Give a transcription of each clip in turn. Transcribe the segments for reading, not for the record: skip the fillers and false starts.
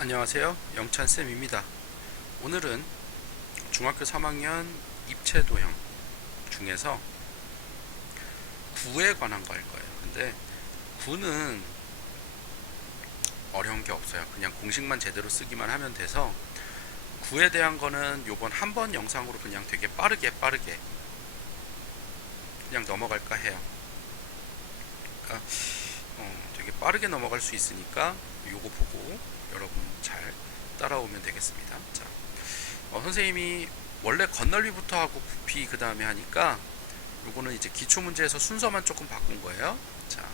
안녕하세요. 영찬쌤입니다. 오늘은 중학교 3학년 입체도형 중에서 구에 관한 거 할 거예요. 근데 구는 어려운 게 없어요. 그냥 공식만 제대로 쓰기만 하면 돼서 구에 대한 거는 요번 한 번 영상으로 그냥 되게 빠르게 그냥 넘어갈까 해요. 그러니까 되게 빠르게 넘어갈 수 있으니까 요거 보고 여러분 잘 따라오면 되겠습니다. 자, 선생님이 원래 건널비부터 하고 부피 그 다음에 하니까 요거는 이제 기초문제에서 순서만 조금 바꾼 거예요. 자,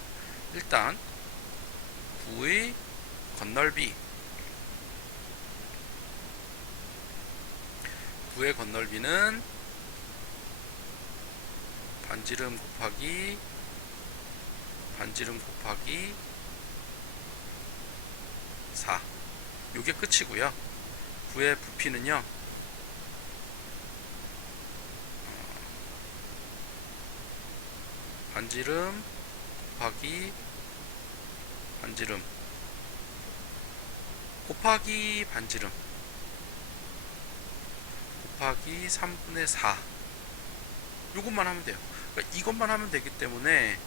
일단 구의 건널비, 구의 건널비는 반지름 곱하기 4, 요게 끝이고요. 구의 부피는요, 반지름 곱하기 반지름 곱하기 반지름 곱하기 3분의 4, 요것만 하면 돼요. 그러니까 이것만 하면 되기 때문에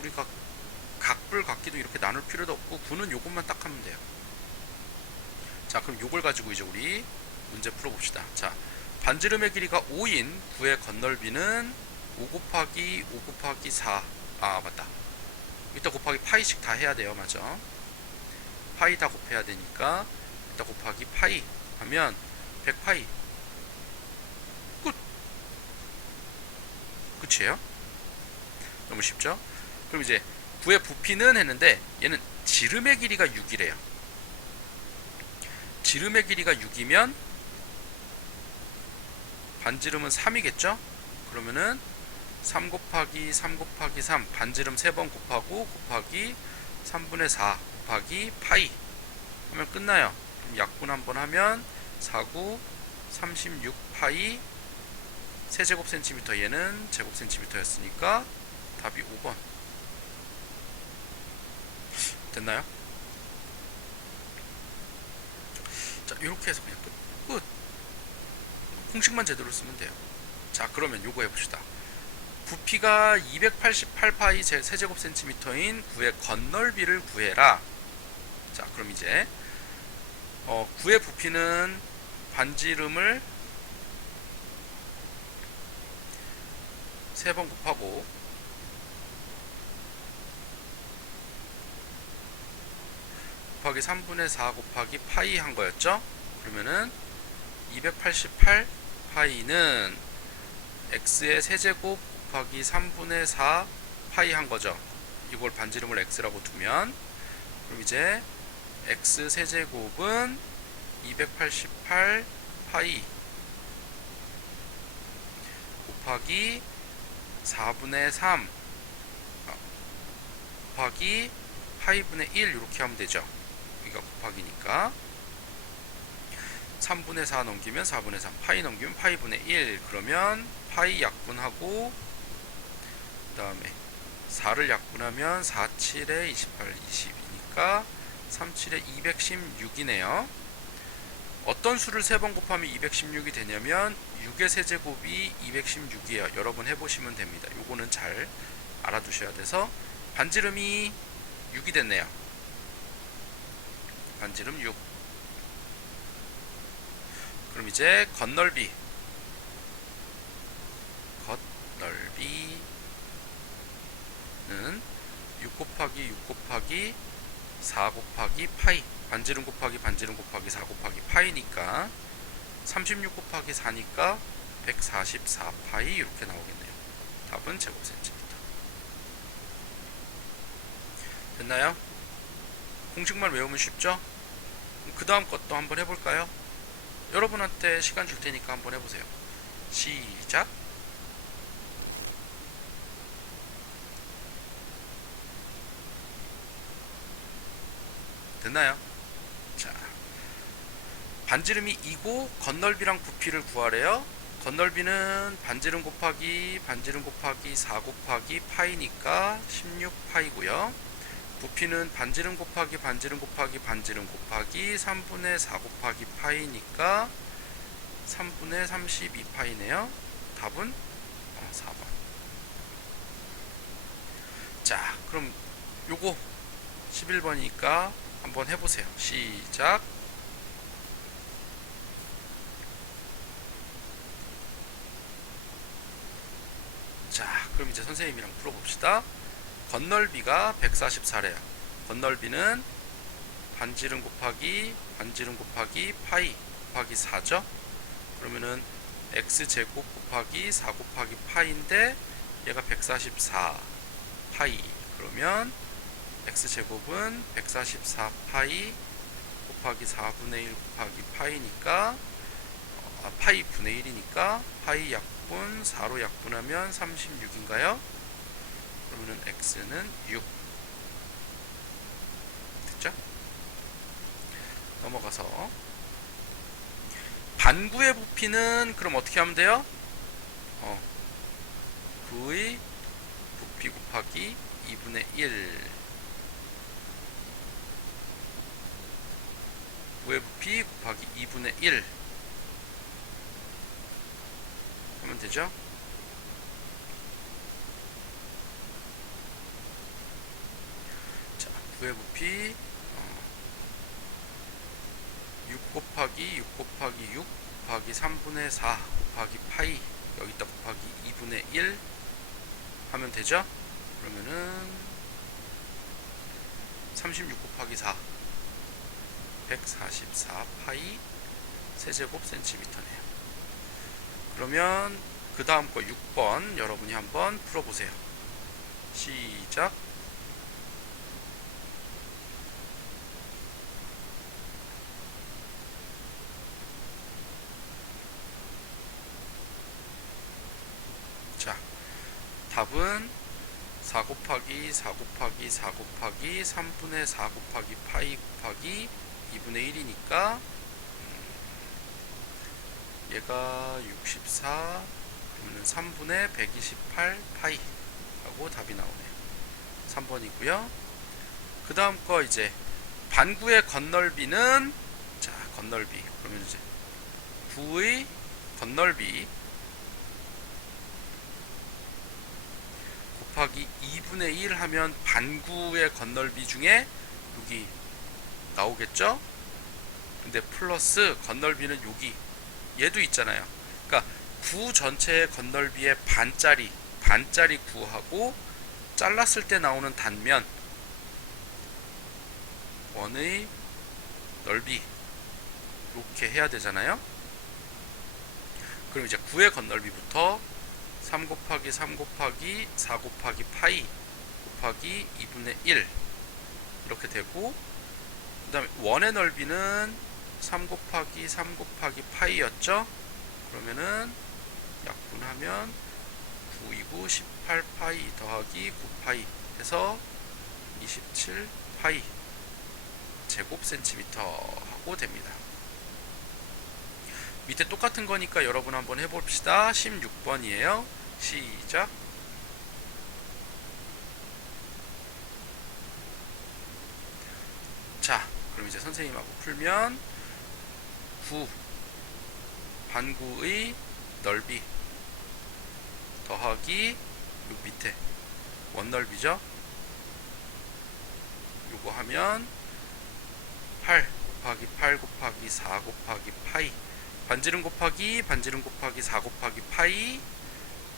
우리가 각불 각기도 이렇게 나눌 필요도 없고 구는 요것만 딱 하면 돼요. 자, 그럼 요걸 가지고 이제 우리 문제 풀어봅시다. 자, 반지름의 길이가 5인 구의 건널비는 5 곱하기 5 곱하기 4, 아 맞다, 이따 곱하기 파이씩 다 해야 돼요. 맞아, 파이 다 곱해야 되니까 이따 곱하기 파이 하면 100파이, 끝! 끝이에요. 너무 쉽죠? 그럼 이제 구의 부피는 했는데 얘는 지름의 길이가 6이래요. 지름의 길이가 6이면 반지름은 3이겠죠? 그러면은 3 곱하기 3 곱하기 3, 반지름 3번 곱하고 곱하기 3분의 4 곱하기 파이 하면 끝나요. 그럼 약분 한번 하면 4구 36파이 세제곱센티미터, 얘는 제곱센티미터였으니까 답이 5번. 됐나요? 자, 이렇게 해서 그냥 끝. 공식만 제대로 쓰면 돼요. 자, 그러면 요거 해봅시다. 부피가 288파이 세제곱센티미터인 구의 건널비를 구해라. 자, 그럼 이제 구의 부피는 반지름을 3번 곱하고 곱하기 3분의 4 곱하기 파이 한 거였죠? 그러면은 288 파이는 x의 세제곱 곱하기 3분의 4 파이 한 거죠. 이걸 반지름을 x라고 두면, 그럼 이제 x 세제곱은 288 파이 곱하기 4분의 3 곱하기 파이분의 1 이렇게 하면 되죠. 여기가 곱하기니까 3분의 4 넘기면 4분의 3, 파이 넘기면 파이분의 1. 그러면 파이 약분하고 그 다음에 4를 약분하면 4, 7에 28, 20이니까 3, 7에 216이네요. 어떤 수를 3번 곱하면 216이 되냐면 6의 세제곱이 216이에요. 여러 번 해보시면 됩니다. 요거는 잘 알아두셔야 돼서 반지름이 6이 됐네요. 반지름 6. 그럼 이제 건널비는 6 곱하기 6 곱하기 4 곱하기 파이, 반지름 곱하기 반지름 곱하기 4 곱하기 파이니까 36 곱하기 4니까 144 파이 이렇게 나오겠네요. 답은 제곱센티미터. 됐나요? 공식만 외우면 쉽죠? 그 다음 것도 한번 해볼까요? 여러분한테 시간 줄 테니까 한번 해보세요. 시작. 됐나요? 자, 반지름이 2고 건널비랑 부피를 구하래요. 건널비는 반지름 곱하기 반지름 곱하기 4 곱하기 파이니까 16파이고요. 부피는 반지름 곱하기 반지름 곱하기 반지름 곱하기 3분의 4 곱하기 파이니까 3분의 32파이네요. 답은 4번. 자, 그럼 요거 11번이니까 한번 해보세요. 시작. 자, 그럼 이제 선생님이랑 풀어봅시다. 건널비가 144래요. 건널비는 반지름 곱하기 반지름 곱하기 파이 곱하기 4죠. 그러면은 x제곱 곱하기 4 곱하기 파이인데 얘가 144 파이. 그러면 x제곱은 144 파이 곱하기 4분의 1 곱하기 파이니까 파이 분의 1이니까 파이 약분 4로 약분하면 36인가요? 그러면은 x는 6. 됐죠? 넘어가서 반구의 부피는 그럼 어떻게 하면 돼요? 구의 부피 곱하기 2분의 1. 구의 부피 곱하기 2분의 1 하면 되죠? 자, 구의 부피 6 곱하기 6 곱하기 6 곱하기 3분의 4 곱하기 파이 여기다 곱하기 2분의 1 하면 되죠? 그러면은 36 곱하기 4 144 파이 세제곱 센티미터네요. 그러면 그 다음 거 6번 여러분이 한번 풀어보세요. 시작. 자, 답은 4 곱하기 4 곱하기 4 곱하기 3분의 4 곱하기 파이 곱하기 2분의 1이니까 얘가 64 그러면 3분의 128 파이 하고 답이 나오네요. 3번이고요. 그 다음 거 이제 반구의 건널비는 자 건널비 그러면 이제 구의 건널비 곱하기 2분의 1 하면 반구의 건널비 중에 여기 나오겠죠? 근데 플러스 건널비는 여기 얘도 있잖아요. 그러니까 구 전체의 건널비의 반짜리 구하고 잘랐을 때 나오는 단면 원의 넓이 이렇게 해야 되잖아요. 그럼 이제 구의 건널비부터 3 곱하기 3 곱하기 4 곱하기 파이 곱하기 2분의 1 이렇게 되고 그 다음에 원의 넓이는 3 곱하기 3 곱하기 파이였죠. 그러면은 약분하면 9이고 18파이 더하기 9파이 해서 27파이 제곱 센티미터 하고 됩니다. 밑에 똑같은 거니까 여러분 한번 해봅시다. 16번이에요. 시작. 자, 그럼 이제 선생님하고 풀면 9 반구의 넓이 더하기 요 밑에 원넓이죠. 요거 하면 8 곱하기 8 곱하기 4 곱하기 파이 반지름 곱하기 반지름 곱하기 4 곱하기 파이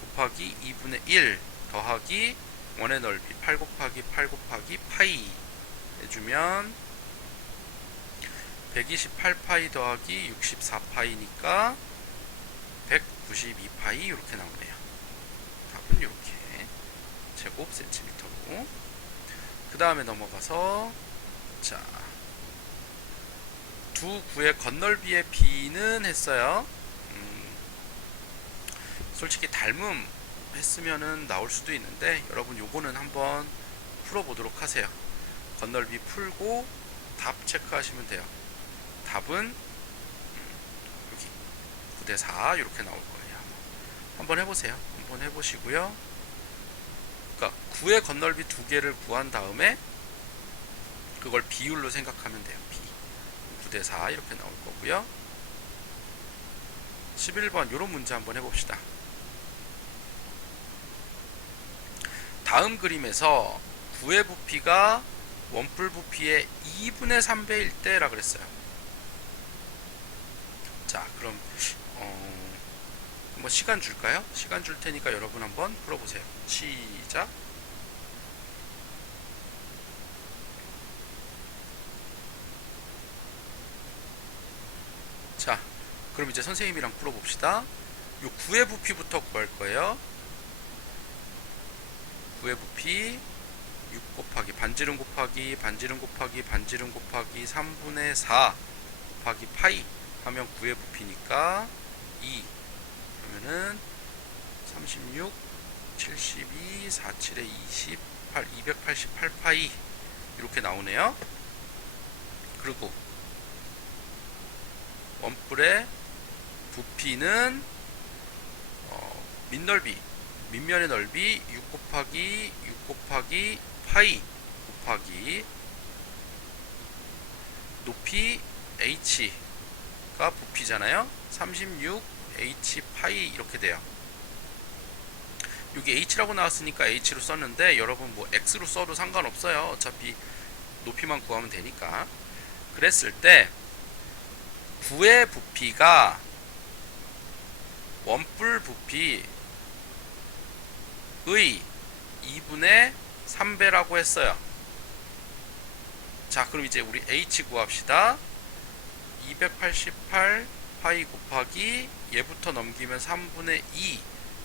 곱하기 2분의 1 더하기 원의 넓이 8 곱하기 8 곱하기 파이 해주면 128파이 더하기 64파이니까 192파이 이렇게 나오네요. 답은 이렇게 제곱 센티미터로. 그 다음에 넘어가서 자, 두 구의 건널비의 비는 했어요. 솔직히 닮음 했으면은 나올 수도 있는데 여러분 요거는 한번 풀어보도록 하세요. 건널비 풀고 답 체크하시면 돼요. 답은 여기 9대4 이렇게 나올 거예요. 한번 해보세요. 한번 해보시고요. 그러니까 9의 건널비 두 개를 구한 다음에 그걸 비율로 생각하면 돼요. B 9대 4 이렇게 나올 거고요. 11번 요런 문제 한번 해봅시다. 다음 그림에서 구의 부피가 원뿔 부피의 2분의 3배일 때라 그랬어요. 자, 그럼 한번 시간 줄까요? 시간 줄 테니까 여러분 한번 풀어보세요. 시작. 자, 그럼 이제 선생님이랑 풀어봅시다. 요 구의 부피부터 구할 거예요. 구의 부피 6 곱하기 반지름 곱하기 반지름 곱하기 반지름 곱하기 3분의 4 곱하기 파이 하면 구의 부피니까 2 그러면은 36 72 47에 28 288 파이 이렇게 나오네요. 그리고 원뿔의 부피는 밑면의 넓이 6 곱하기 6 곱하기 파이 곱하기 높이 h가 부피잖아요. 36 h 파이 이렇게 돼요. 여기 h라고 나왔으니까 h로 썼는데 여러분 뭐 x로 써도 상관없어요. 어차피 높이만 구하면 되니까. 그랬을 때 구의 부피가 원뿔 부피의 2분의 3배라고 했어요. 자, 그럼 이제 우리 h 구합시다. 288 파이 곱하기 얘부터 넘기면 3분의 2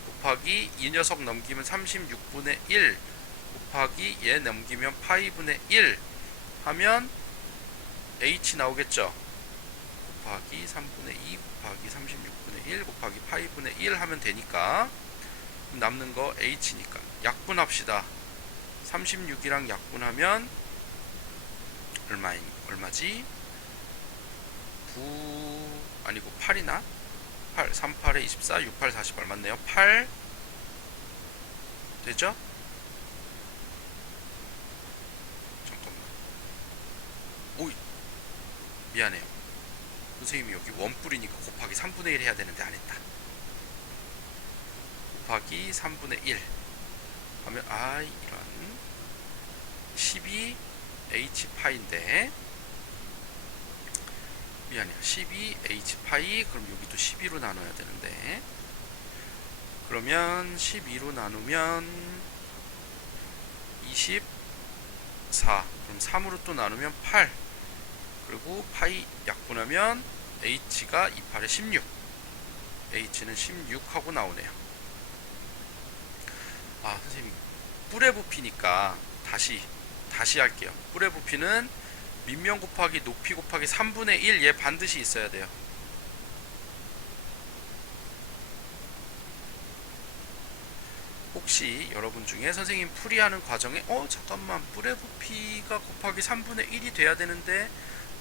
곱하기 이 녀석 넘기면 36분의 1 곱하기 얘 넘기면 파이분의 1 하면 h 나오겠죠. 곱하기 3분의 2 곱하기 36분의 1 곱하기 파이분의 1 하면 되니까 남는 거 h니까 약분합시다. 36이랑 약분하면 얼마지? 9 아니고 8이나? 8 38에 24 68 48 맞네요. 8 되죠? 잠깐만. 오이 미안해요. 선생님이 여기 원뿔이니까 곱하기 3분의 1 해야 되는데 안 했다. 곱하기 3분의 1 하면 이런 12 h 파인데 미안해요. 12 h 파이 그럼 여기도 12로 나눠야 되는데 그러면 12로 나누면 24 그럼 3으로 또 나누면 8 그리고 파이 약분하면 h가 28에 16 h는 16 하고 나오네요. 선생님 뿔의 부피니까 다시 할게요. 뿔의 부피는 밑면 곱하기 높이 곱하기 3분의 1 얘 반드시 있어야 돼요. 혹시 여러분 중에 선생님 풀이하는 과정에 잠깐만 뿔의 부피가 곱하기 3분의 1이 돼야 되는데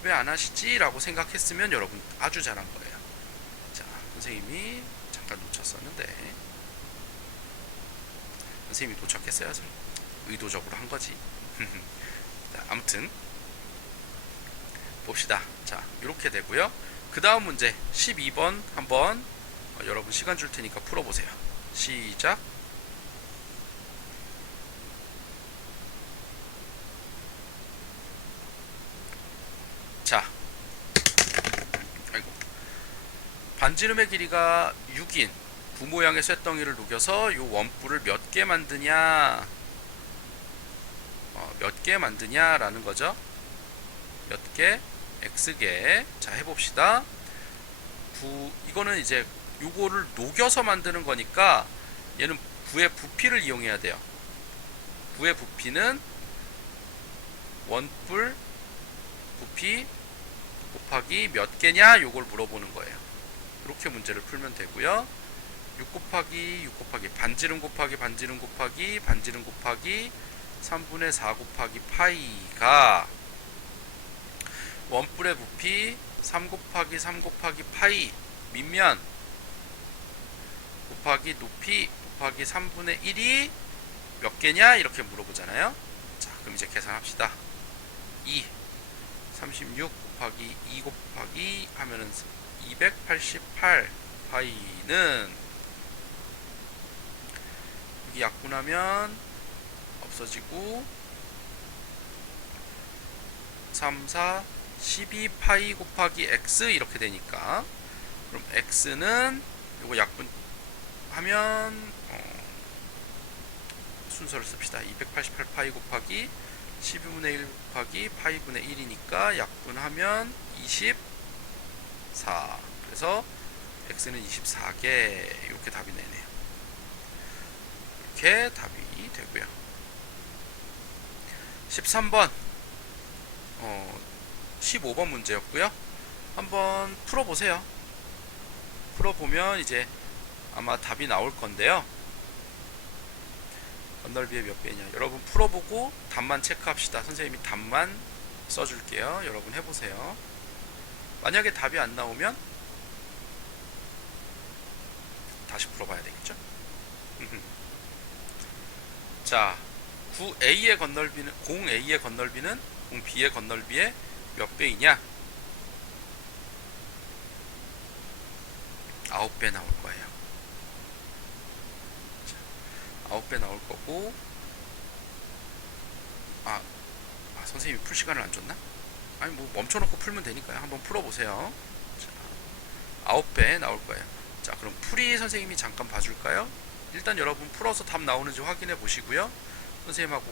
왜 안 하시지? 라고 생각했으면 여러분 아주 잘한 거예요. 자, 선생님이 잠깐 놓쳤었는데 선생님이 도착했어요. 의도적으로 한 거지. 자, 아무튼 봅시다. 자, 이렇게 되고요. 그 다음 문제 12번 한번 여러분 시간 줄 테니까 풀어보세요. 시작. 자, 반지름의 길이가 6인 구 모양의 쇳덩이를 녹여서 요 원뿔을 몇 개 만드냐 몇 개 만드냐라는 거죠. 몇 개? x개. 자, 해봅시다. 이거는 이제 요거를 녹여서 만드는 거니까 얘는 구의 부피를 이용해야 돼요. 구의 부피는 원뿔 부피 곱하기 몇 개냐 요걸 물어보는 거예요. 이렇게 문제를 풀면 되고요. 6 곱하기 6 곱하기 반지름 곱하기 반지름 곱하기 반지름 곱하기 3분의 4 곱하기 파이가 원뿔의 부피 3 곱하기 3 곱하기 파이 밑면 곱하기 높이 곱하기 3분의 1이 몇 개냐 이렇게 물어보잖아요. 자, 그럼 이제 계산합시다. 2 36 곱하기 2 곱하기 하면은 288 파이는 여기 약분하면 없어지고 3, 4, 12 파이 곱하기 x 이렇게 되니까 그럼 x는 요거 약분하면 순서를 씁시다. 288 파이 곱하기 12분의 1 곱하기 파이분의 1이니까 약분하면 24. 그래서 x는 24개. 이렇게 답이 되네요. 이렇게 답이 되고요. 13번 15번 문제였고요. 한번 풀어보세요. 풀어보면 이제 아마 답이 나올 건데요. 건널비의 몇 배냐. 여러분 풀어보고 답만 체크합시다. 선생님이 답만 써줄게요. 여러분 해보세요. 만약에 답이 안 나오면 다시 풀어봐야 되겠죠. 자, 9a의 건널비는 0a의 건널비는 0b의 건널비의 몇 배이냐? 9배 나올 거예요. 자, 9배 나올 거고, 선생님이 풀 시간을 안 줬나? 아니 뭐 멈춰놓고 풀면 되니까요. 한번 풀어보세요. 자, 9배 나올 거예요. 자, 그럼 풀이 선생님이 잠깐 봐줄까요? 일단 여러분 풀어서 답 나오는지 확인해 보시고요. 선생님하고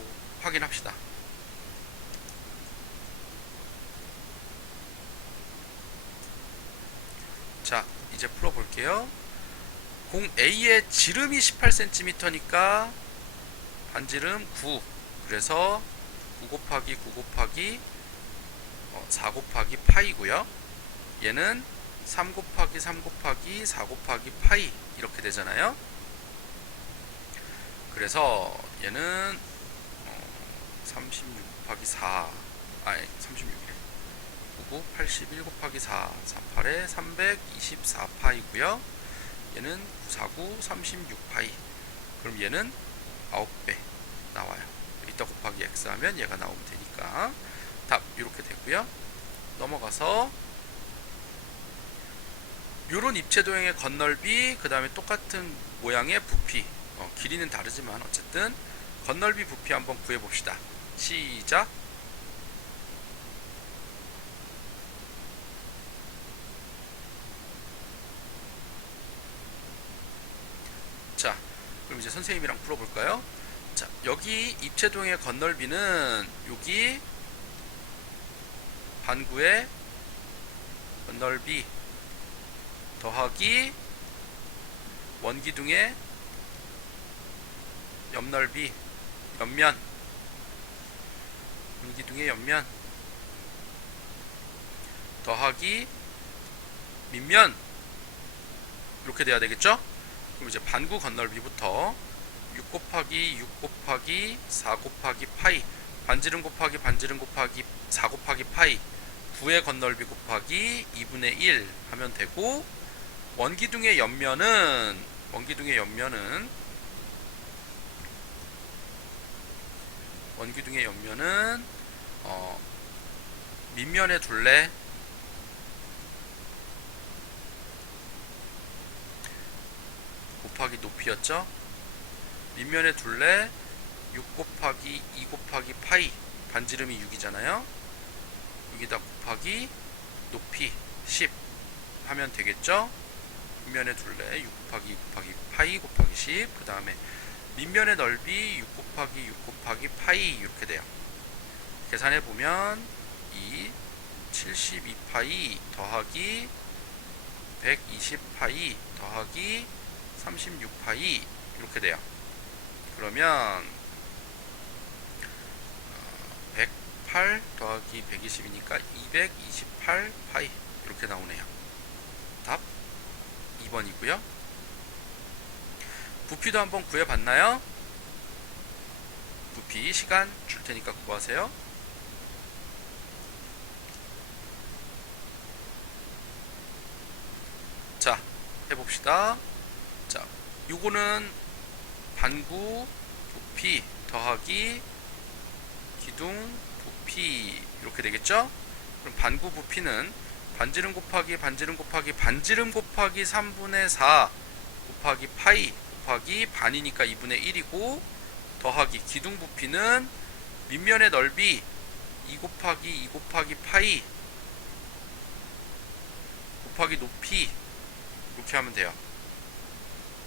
확인합시다. 자, 이제 풀어볼게요. 0A의 지름이 18cm니까 반지름 9. 그래서 9 곱하기 9 곱하기 4 곱하기 파이고요. 얘는 3 곱하기 3 곱하기 4 곱하기 파이 이렇게 되잖아요. 그래서 얘는 36 곱하기 4 36이래. 99 81 곱하기 4 48에 324 파이고요. 얘는 949 36 파이. 그럼 얘는 9배 나와요. 이따 곱하기 x 하면 얘가 나오면 되니까 답 이렇게 되고요. 넘어가서 요런 입체도형의 건널비, 그 다음에 똑같은 모양의 부피, 길이는 다르지만 어쨌든 건널비 부피 한번 구해봅시다. 시작. 자, 그럼 이제 선생님이랑 풀어볼까요? 자, 여기 입체도형의 건널비는 여기 반구의 건널비 더하기 원기둥의 옆넓이 옆면, 원기둥의 옆면 더하기 밑면 이렇게 돼야 되겠죠? 그럼 이제 반구 건널비부터 6 곱하기 6 곱하기 4 곱하기 파이, 반지름 곱하기 반지름 곱하기 4 곱하기 파이, 9의 건널비 곱하기 2분의 1 하면 되고, 원기둥의 옆면은 밑면의 둘레 곱하기 높이였죠. 밑면의 둘레 6 곱하기 2 곱하기 파이, 반지름이 6이잖아요. 여기다 곱하기 높이 10 하면 되겠죠. 밑면의 둘레 6 곱하기 2 곱하기 파이 곱하기 10, 그 다음에 밑면의 넓이 6 곱하기 6 곱하기 파이 이렇게 돼요. 계산해보면 72파이 더하기 120파이 더하기 36파이 이렇게 돼요. 그러면 108 더하기 120이니까 228파이 이렇게 나오네요. 답 2번이고요. 부피도 한번 구해봤나요? 부피 시간 줄 테니까 구하세요. 자, 해봅시다. 자, 요거는 반구 부피 더하기 기둥 부피 이렇게 되겠죠? 그럼 반구 부피는 반지름 곱하기 반지름 곱하기 반지름 곱하기 3분의 4 곱하기 파이 곱하기 반이니까 2분의 1이고 더하기 기둥 부피는 밑면의 넓이 2 곱하기 2 곱하기 파이 곱하기 높이 이렇게 하면 돼요.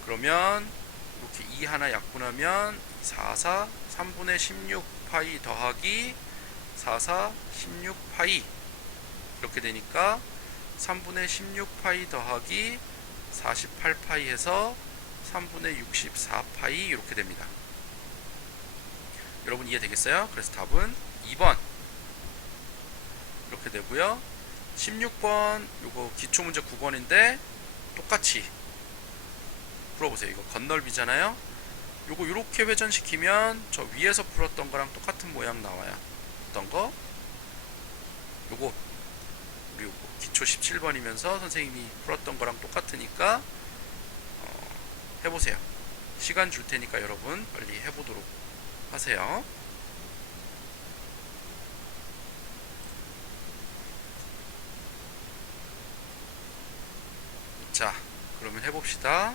그러면 이렇게 2 하나 약분하면 4, 4, 3분의 16 파이 더하기 4, 4, 16 파이 이렇게 되니까 3분의 16 파이 더하기 48 파이 해서 3분의 64 파이 이렇게 됩니다. 여러분 이해되겠어요? 그래서 답은 2번 이렇게 되고요. 16번 요거 기초문제 9번인데 똑같이 풀어보세요. 이거 건널비잖아요. 요거 이렇게 회전시키면 저 위에서 풀었던 거랑 똑같은 모양 나와요. 어떤 거? 요거 우리 요거 기초 17번이면서 선생님이 풀었던 거랑 똑같으니까 해보세요. 시간 줄 테니까 여러분 빨리 해보도록 하세요. 자, 그러면 해봅시다.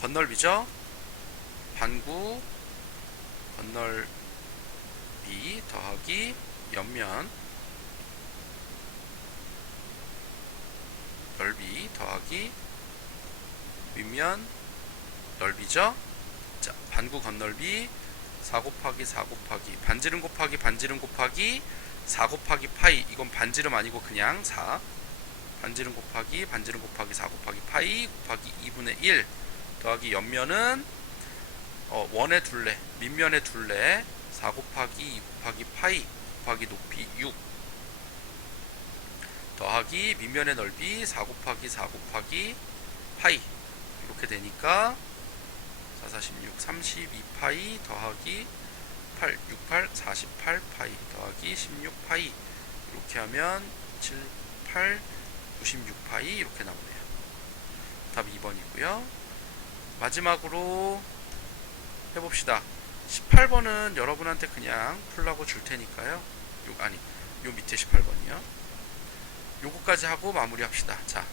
건널비죠? 반구 건널비 더하기 옆면 넓이 더하기 윗면 넓이죠? 자, 반구 건널비 4 곱하기 4 곱하기 반지름 곱하기 반지름 곱하기 4 곱하기 파이 이건 반지름 아니고 그냥 4 반지름 곱하기 반지름 곱하기 4 곱하기 파이 곱하기 2분의 1 더하기 옆면은 원의 둘레 밑면의 둘레 4 곱하기 2 곱하기 파이 곱하기 높이 6 더하기 밑면의 넓이 4 곱하기 4 곱하기 파이 이렇게 되니까 4, 4, 16, 32파이 더하기 8, 6, 8, 48파이 더하기 16파이 이렇게 하면 7, 8, 96파이 이렇게 나오네요. 답이 2번이고요. 마지막으로 해봅시다. 18번은 여러분한테 그냥 풀라고 줄 테니까요. 요 밑에 18번이요. 요거까지 하고 마무리합시다. 자,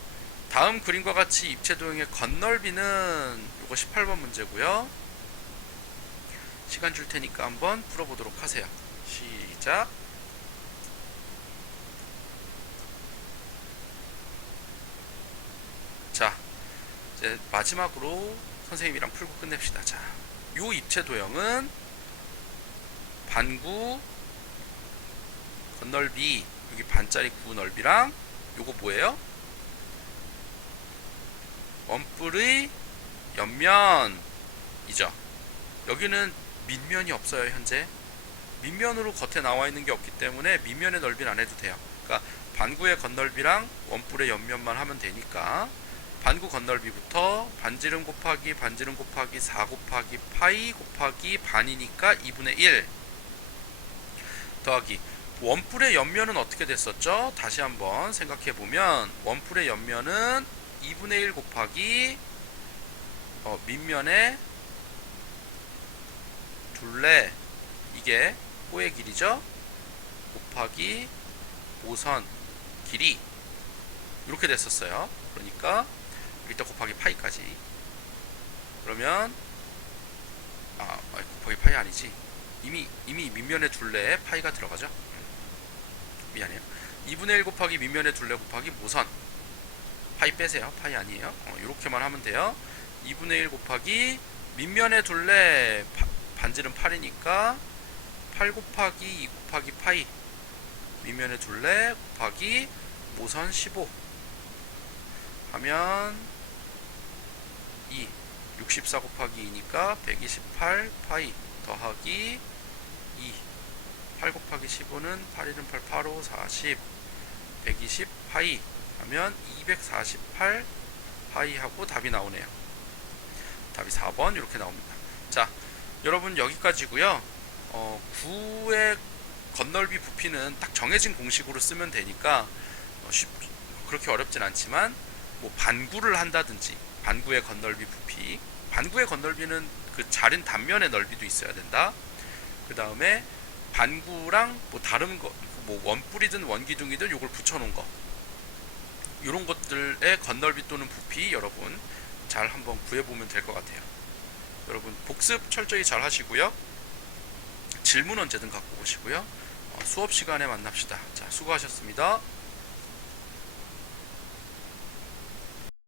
다음 그림과 같이 입체도형의 건널비는 요거 18번 문제고요. 시간 줄 테니까 한번 풀어보도록 하세요. 시작. 자, 이제 마지막으로 선생님이랑 풀고 끝냅시다. 자, 요 입체도형은 반구 건널비 여기 반짜리 구 넓이랑 요거 뭐예요? 원뿔의 옆면이죠. 여기는 밑면이 없어요. 현재 밑면으로 겉에 나와 있는 게 없기 때문에 밑면의 넓이는 안 해도 돼요. 그러니까 반구의 건널비랑 원뿔의 옆면만 하면 되니까 반구 건널비부터 반지름 곱하기 반지름 곱하기 4 곱하기 파이 곱하기 반이니까 2분의 1 더하기 원뿔의 옆면은 어떻게 됐었죠? 다시 한번 생각해 보면 원뿔의 옆면은 2분의 1 곱하기 밑면의 둘레 이게 꼬의 길이죠? 곱하기 모선 길이 이렇게 됐었어요. 그러니까 여기다 곱하기 파이까지 그러면 곱하기 파이 아니지 이미 밑면의 둘레에 파이가 들어가죠. 미안해요. 2분의 1 곱하기 밑면의 둘레 곱하기 모선 파이 빼세요. 파이 아니에요. 이렇게만 하면 돼요. 2분의 1 곱하기 밑면의 둘레 반지름 8이니까 8 곱하기 2 곱하기 파이 밑면의 둘레 곱하기 모선 15 하면 64 곱하기 2니까 128 파이 더하기 2 8 곱하기 15는 8, 1은 8, 8, 5, 40 120 파이 하면 248 파이 하고 답이 나오네요. 답이 4번 이렇게 나옵니다. 자, 여러분 여기까지고요. 구의 건널비 부피는 딱 정해진 공식으로 쓰면 되니까 그렇게 어렵진 않지만 뭐 반구를 한다든지 반구의 건널비 부피 반구의 건널비는 그 자른 단면의 넓이도 있어야 된다. 그 다음에 반구랑 뭐 다른 거, 뭐 원뿔이든 원기둥이든 요걸 붙여놓은 거, 이런 것들의 건널비 또는 부피 여러분 잘 한번 구해보면 될 것 같아요. 여러분 복습 철저히 잘 하시고요. 질문 언제든 갖고 오시고요. 수업 시간에 만납시다. 자, 수고하셨습니다.